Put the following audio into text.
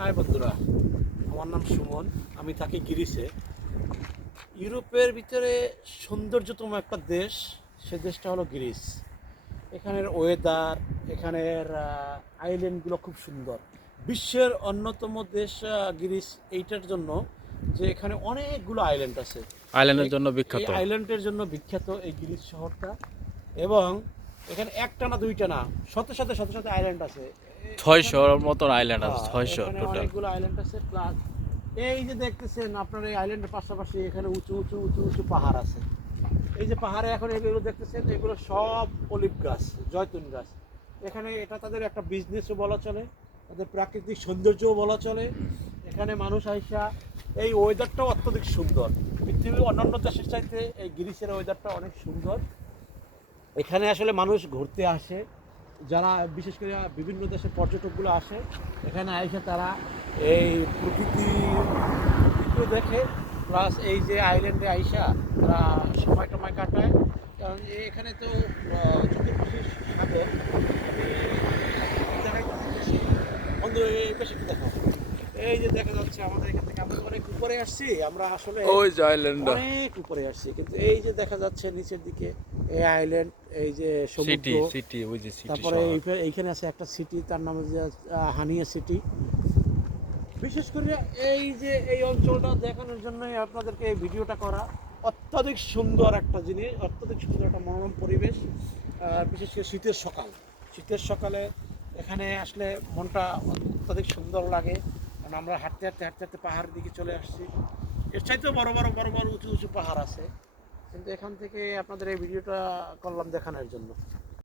High বন্ধুরা, আমার নাম সুমন। আমি থাকি গ্রিসে। ইউরোপের ভিতরে সৌন্দর্যতম একটা দেশ, সে দেশটা হলো গ্রিস। এখানের ওয়েদার, এখানের আইল্যান্ডগুলো খুব সুন্দর। বিশ্বের অন্যতম দেশ গ্রিস এইটার জন্য যে এখানে অনেকগুলো আইল্যান্ড আছে। আইল্যান্ডের জন্য এই বিখ্যাত। আইল্যান্ডের জন্য বিখ্যাত এই গ্রিস শহরটা। এবং এখানে একটা না দুইটা না, শত শত শত শত আইল্যান্ড আছে। 600-র মতন আইল্যান্ড আছে, হ্যাঁ, 600 এখানে টোটাল। অনেকগুলো আইল্যান্ড আছে। প্লাস এই যে দেখতেছেন আপনার, এই আইল্যান্ডের পাশাপাশি এখানে উঁচু উঁচু উঁচু উঁচু পাহাড় আছে। এই যে পাহাড়ে এখন এগুলো দেখতেছেন, এগুলো সব অলিভ গাছ, জয়তুন গাছ। এখানে এটা তাদের একটা বিজনেসও বলা চলে, তাদের প্রাকৃতিক সৌন্দর্যও বলা চলে। এখানে মানুষ আইসা, এই ওয়েদারটাও অত্যধিক সুন্দর। পৃথিবীর অন্যান্য দেশের চাইতে এই গ্রিসের ওয়েদারটা অনেক সুন্দর। এখানে আসলে মানুষ ঘুরতে আসে, যারা বিশেষ করে বিভিন্ন দেশের পর্যটকগুলো আসে এখানে আইসে, তারা এই প্রকৃতি দেখে, প্লাস এই যে আইল্যান্ডে আইসা তারা সময় টময় কাটায়। কারণ এখানে তো চতুর্পাশে সাগর। আমি দেখাইতেছি বেশি, বন্ধু এই বেশি একটু দেখাও। এই যে দেখা যাচ্ছে আমাদের এখান থেকে, আমরা অনেক উপরে আসছি, আমরা আসলে ওই যে আইল্যান্ডটা, অনেক উপরে আসছি, কিন্তু এই যে দেখা যাচ্ছে নিচের দিকে এই আইল্যান্ড, এই যে সিটি সমুদ্র। সিটি ওই যে সিটি তারপরে শহর। এইখানে আছে একটা সিটি, তার নাম হচ্ছে হানিয়া সিটি। বিশেষ করে এই যে এই অঞ্চলটা দেখানোর জন্যই আপনাদেরকে এই ভিডিওটা করা। অত্যাধিক সুন্দর একটা জিনিস, অত্যাধিক সুন্দর একটা মনোরম পরিবেশ। বিশেষ করে শীতের সকালে এখানে আসলে মনটা অত্যাধিক সুন্দর লাগে। কারণ আমরা হাঁটতে হাঁটতে হাঁটতে হাঁটতে পাহাড়ের দিকে চলে আসছি। এর চাইতেও বড় বড় বড় বড় উঁচু উঁচু পাহাড় আছে, কিন্তু এখান থেকে আপনাদের এই ভিডিওটা করলাম দেখানোর জন্য।